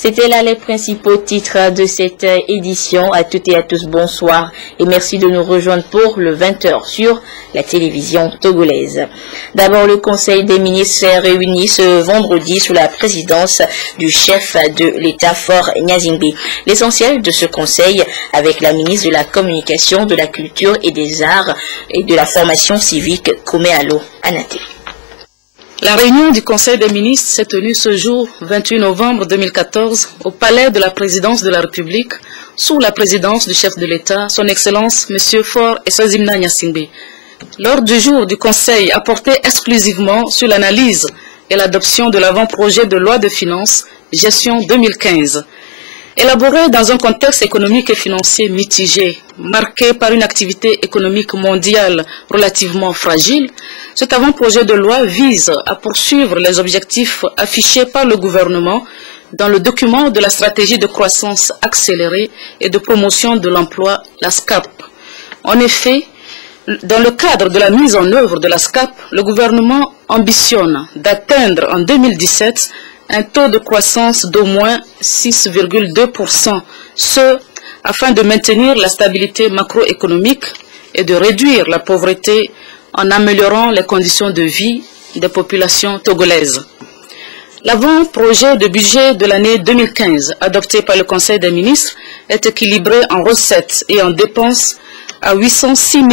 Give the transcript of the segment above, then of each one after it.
C'était là les principaux titres de cette édition. À toutes et à tous, bonsoir et merci de nous rejoindre pour le 20h sur la télévision togolaise. D'abord, le Conseil des ministres s'est réuni ce vendredi sous la présidence du chef de l'État Faure Gnassingbé. L'essentiel de ce conseil avec la ministre de la Communication, de la Culture et des Arts et de la Formation civique, Komealo Anaté. La réunion du Conseil des ministres s'est tenue ce jour 28 novembre 2014 au palais de la présidence de la République sous la présidence du chef de l'État, son Excellence M. Faure Eswazimna Gnassingbé. L'ordre du jour du Conseil a porté exclusivement sur l'analyse et l'adoption de l'avant-projet de loi de finances gestion 2015. Élaboré dans un contexte économique et financier mitigé, marqué par une activité économique mondiale relativement fragile, cet avant-projet de loi vise à poursuivre les objectifs affichés par le gouvernement dans le document de la stratégie de croissance accélérée et de promotion de l'emploi, la SCAP. En effet, dans le cadre de la mise en œuvre de la SCAP, le gouvernement ambitionne d'atteindre en 2017 un taux de croissance d'au moins 6,2%, ce afin de maintenir la stabilité macroéconomique et de réduire la pauvreté en améliorant les conditions de vie des populations togolaises. L'avant-projet de budget de l'année 2015, adopté par le Conseil des ministres, est équilibré en recettes et en dépenses à 806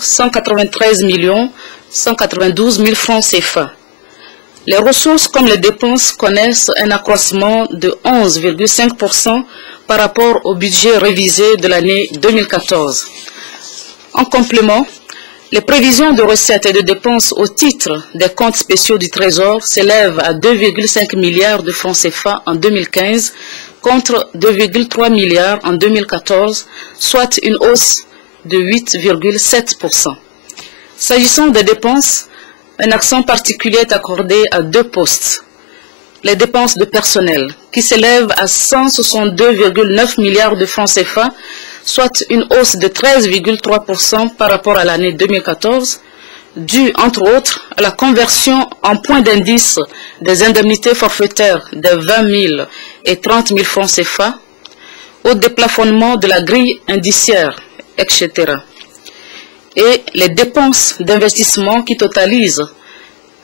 193 192 000 francs CFA. Les ressources comme les dépenses connaissent un accroissement de 11,5% par rapport au budget révisé de l'année 2014. En complément, les prévisions de recettes et de dépenses au titre des comptes spéciaux du Trésor s'élèvent à 2,5 milliards de francs CFA en 2015 contre 2,3 milliards en 2014, soit une hausse de 8,7%. S'agissant des dépenses, un accent particulier est accordé à deux postes. Les dépenses de personnel, qui s'élèvent à 162,9 milliards de francs CFA, soit une hausse de 13,3% par rapport à l'année 2014, due entre autres à la conversion en point d'indice des indemnités forfaitaires de 20 000 et 30 000 francs CFA, au déplafonnement de la grille indiciaire, etc. Et les dépenses d'investissement qui totalisent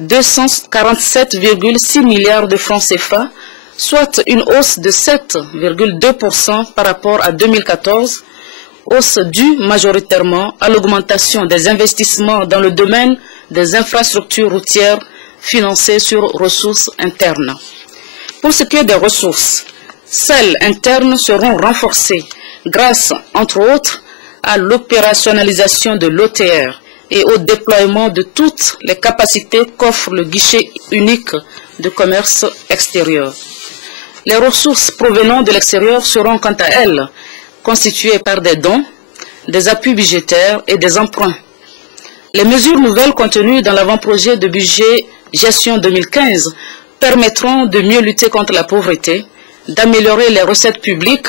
247,6 milliards de francs CFA, soit une hausse de 7,2% par rapport à 2014, hausse due majoritairement à l'augmentation des investissements dans le domaine des infrastructures routières financées sur ressources internes. Pour ce qui est des ressources, celles internes seront renforcées grâce, entre autres, à l'opérationnalisation de l'OTR et au déploiement de toutes les capacités qu'offre le guichet unique de commerce extérieur. Les ressources provenant de l'extérieur seront quant à elles constituées par des dons, des appuis budgétaires et des emprunts. Les mesures nouvelles contenues dans l'avant-projet de budget gestion 2015 permettront de mieux lutter contre la pauvreté, d'améliorer les recettes publiques,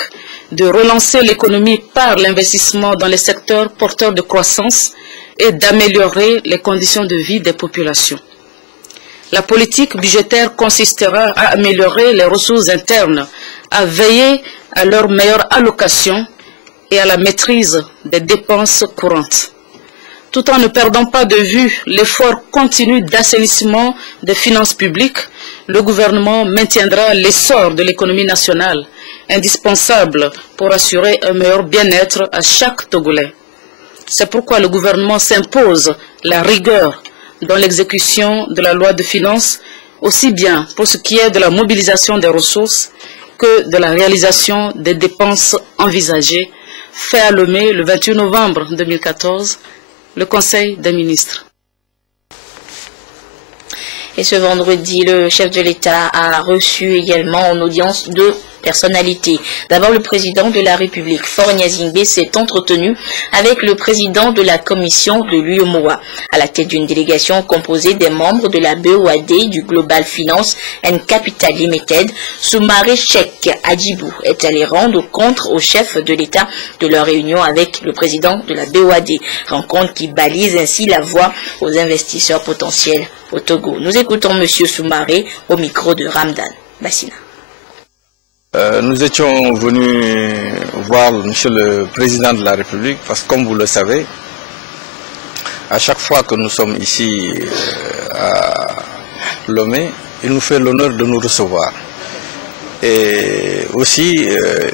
de relancer l'économie par l'investissement dans les secteurs porteurs de croissance et d'améliorer les conditions de vie des populations. La politique budgétaire consistera à améliorer les ressources internes, à veiller à leur meilleure allocation et à la maîtrise des dépenses courantes. Tout en ne perdant pas de vue l'effort continu d'assainissement des finances publiques, le gouvernement maintiendra l'essor de l'économie nationale, indispensable pour assurer un meilleur bien-être à chaque Togolais. C'est pourquoi le gouvernement s'impose la rigueur dans l'exécution de la loi de finances, aussi bien pour ce qui est de la mobilisation des ressources que de la réalisation des dépenses envisagées, fait à Lomé le 28 novembre 2014, le Conseil des ministres. Et ce vendredi, le chef de l'État a reçu également en audience deux personnalités. D'abord, le président de la République, Faure Gnassingbé, s'est entretenu avec le président de la commission de l'UEMOA, à la tête d'une délégation composée des membres de la BOAD du Global Finance and Capital Limited. Soumaré Cheikh Adjibou est allé rendre compte au chef de l'État de leur réunion avec le président de la BOAD, rencontre qui balise ainsi la voie aux investisseurs potentiels au Togo. Nous écoutons M. Soumaré au micro de Ramdan Bassina. Nous étions venus voir Monsieur le Président de la République parce que, comme vous le savez, à chaque fois que nous sommes ici à Lomé, il nous fait l'honneur de nous recevoir. Et aussi,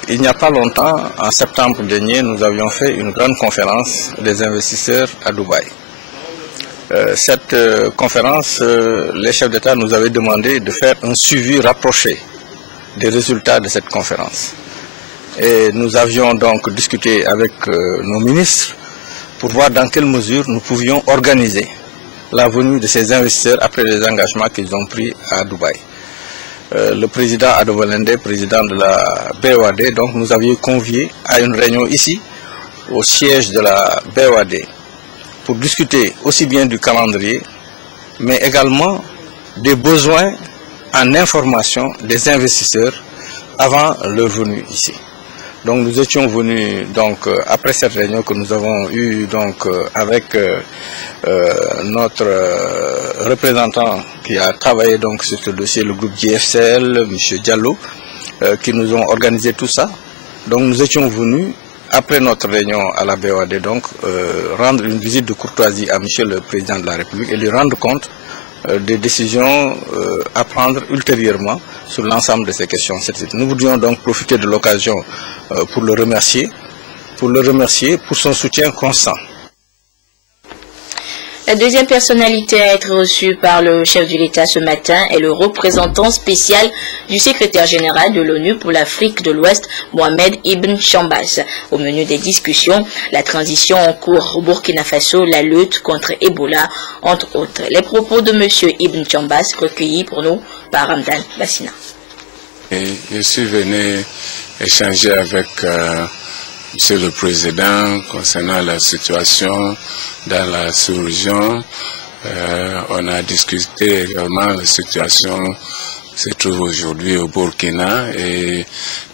il n'y a pas longtemps, en septembre dernier, nous avions fait une grande conférence des investisseurs à Dubaï. Cette conférence, les chefs d'État nous avaient demandé de faire un suivi rapproché des résultats de cette conférence. Et nous avions donc discuté avec nos ministres pour voir dans quelle mesure nous pouvions organiser la venue de ces investisseurs après les engagements qu'ils ont pris à Dubaï. Le président Adovalende, président de la BOAD, donc nous avions conviés à une réunion ici, au siège de la BOAD, pour discuter aussi bien du calendrier, mais également des besoins en information des investisseurs avant leur venue ici. Donc nous étions venus donc après cette réunion que nous avons eue donc avec notre représentant qui a travaillé donc sur ce dossier, le groupe GFCL, M. Diallo, qui nous ont organisé tout ça. Donc nous étions venus après notre réunion à la BOAD donc rendre une visite de courtoisie à M. le Président de la République et lui rendre compte des décisions à prendre ultérieurement sur l'ensemble de ces questions. Nous voudrions donc profiter de l'occasion pour le remercier pour son soutien constant. La deuxième personnalité à être reçue par le chef de l'État ce matin est le représentant spécial du secrétaire général de l'ONU pour l'Afrique de l'Ouest, Mohamed Ibn Chambas. Au menu des discussions, la transition en cours au Burkina Faso, la lutte contre Ebola, entre autres. Les propos de M. Ibn Chambas recueillis pour nous par Ramdan Bassina. Je suis venu échanger avec M. le Président concernant la situation dans la sous-région. On a discuté également de la situation qui se trouve aujourd'hui au Burkina et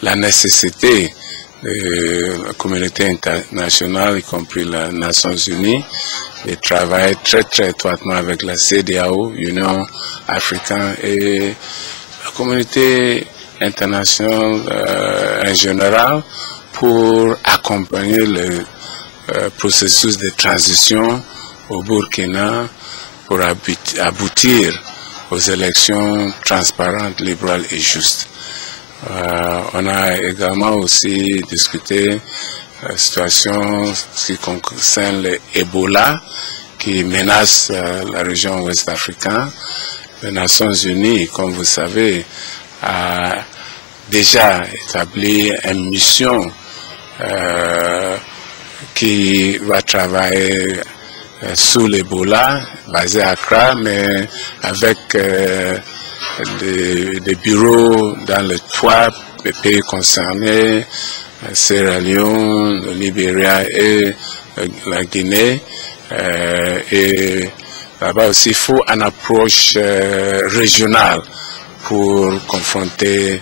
la nécessité de la communauté internationale, y compris les Nations Unies, de travailler très étroitement avec la CEDEAO, Union africaine et la communauté internationale en général pour accompagner le processus de transition au Burkina pour aboutir aux élections transparentes, libérales et justes. On a également aussi discuté la situation qui concerne l'Ebola qui menace la région ouest africaine. Les Nations Unies, comme vous savez, a déjà établi une mission qui va travailler sous l'Ebola, basé à Accra, mais avec des bureaux dans les trois pays concernés, Sierra Leone, le Libéria et la Guinée. Et là-bas aussi, il faut une approche régionale pour confronter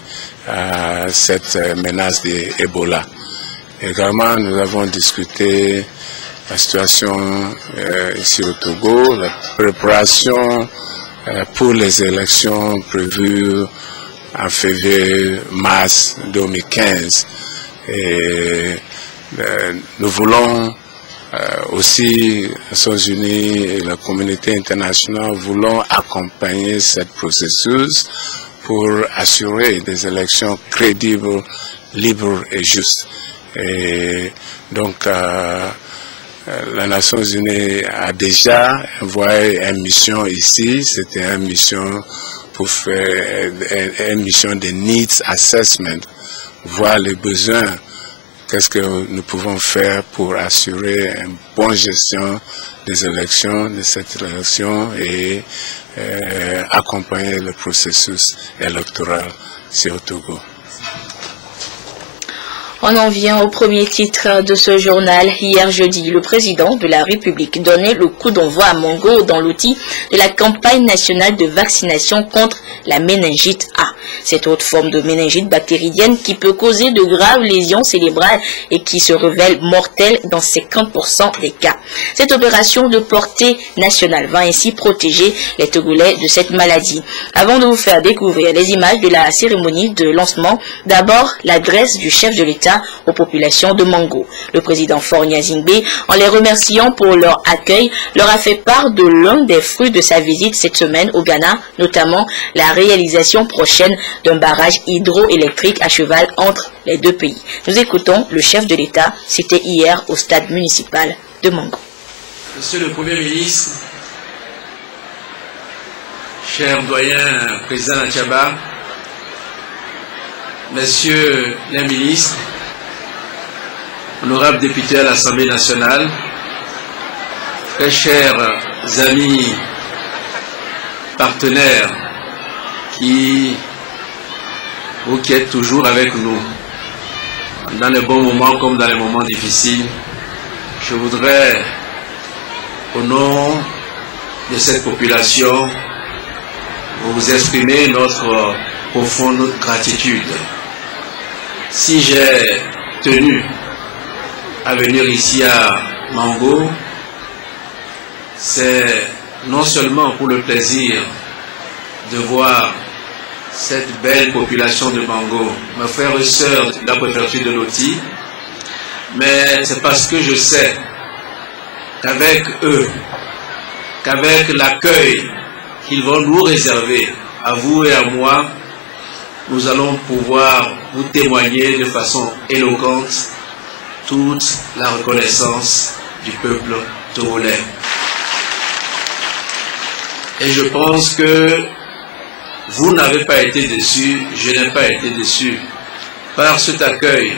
cette menace d'Ebola. Également, nous avons discuté la situation ici au Togo, la préparation pour les élections prévues en février-mars 2015. Et nous voulons aussi, les Nations Unies et la communauté internationale voulons accompagner ce processus pour assurer des élections crédibles, libres et justes. Et donc, les Nations Unies a déjà envoyé une mission ici. C'était une mission pour faire une mission de needs assessment, voir les besoins. Qu'est-ce que nous pouvons faire pour assurer une bonne gestion des élections, de cette élection et accompagner le processus électoral ici au Togo. On en vient au premier titre de ce journal. Hier jeudi, le président de la République donnait le coup d'envoi à Mongo dans l'outil de la campagne nationale de vaccination contre la méningite A. Cette autre forme de méningite bactérienne qui peut causer de graves lésions cérébrales et qui se révèle mortelle dans 50% des cas. Cette opération de portée nationale va ainsi protéger les Togolais de cette maladie. Avant de vous faire découvrir les images de la cérémonie de lancement, d'abord l'adresse du chef de l'État aux populations de Mango. Le président Faure Gnassingbé, en les remerciant pour leur accueil, leur a fait part de l'un des fruits de sa visite cette semaine au Ghana, notamment la réalisation prochaine d'un barrage hydroélectrique à cheval entre les deux pays. Nous écoutons le chef de l'État, c'était hier au stade municipal de Mango. Monsieur le Premier ministre, cher doyen président Achaba, messieurs les ministres, honorables députés à l'Assemblée nationale, très chers amis, partenaires qui êtes toujours avec nous, dans les bons moments comme dans les moments difficiles, je voudrais, au nom de cette population, vous exprimer notre profonde gratitude. Si j'ai tenu à venir ici à Mango, c'est non seulement pour le plaisir de voir cette belle population de Mango, mes frères et sœurs de la préfecture de Loti, mais c'est parce que je sais qu'avec eux, qu'avec l'accueil qu'ils vont nous réserver, à vous et à moi, nous allons pouvoir vous témoigner de façon éloquente toute la reconnaissance du peuple togolais. Et je pense que vous n'avez pas été déçus, je n'ai pas été déçu par cet accueil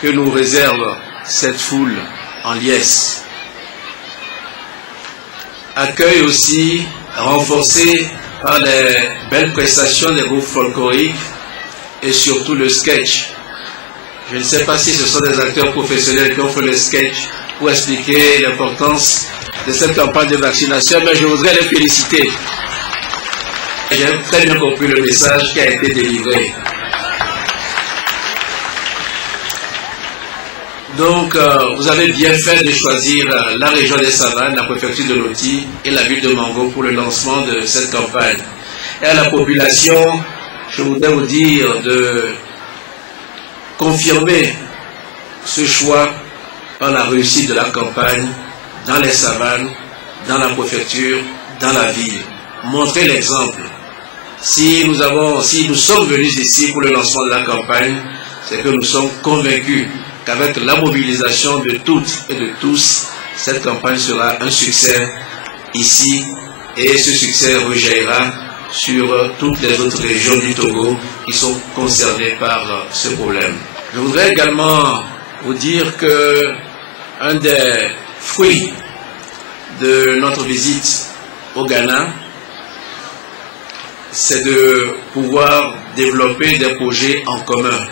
que nous réserve cette foule en liesse. Accueil aussi renforcé par les belles prestations des groupes folkloriques et surtout le sketch. Je ne sais pas si ce sont des acteurs professionnels qui ont fait le sketch pour expliquer l'importance de cette campagne de vaccination, mais je voudrais les féliciter. J'ai très bien compris le message qui a été délivré. Donc, vous avez bien fait de choisir la région des Savanes, la préfecture de Loti et la ville de Mango pour le lancement de cette campagne. Et à la population, je voudrais vous dire de confirmer ce choix par la réussite de la campagne dans les Savanes, dans la préfecture, dans la ville. Montrer l'exemple. Si nous sommes venus ici pour le lancement de la campagne, c'est que nous sommes convaincus qu'avec la mobilisation de toutes et de tous, cette campagne sera un succès ici et ce succès rejaillira sur toutes les autres régions du Togo qui sont concernées par ce problème. Je voudrais également vous dire que un des fruits de notre visite au Ghana, c'est de pouvoir développer des projets en commun.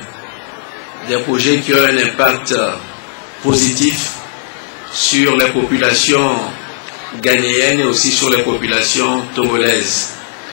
Des projets qui ont un impact positif sur les populations ghanéennes et aussi sur les populations togolaises.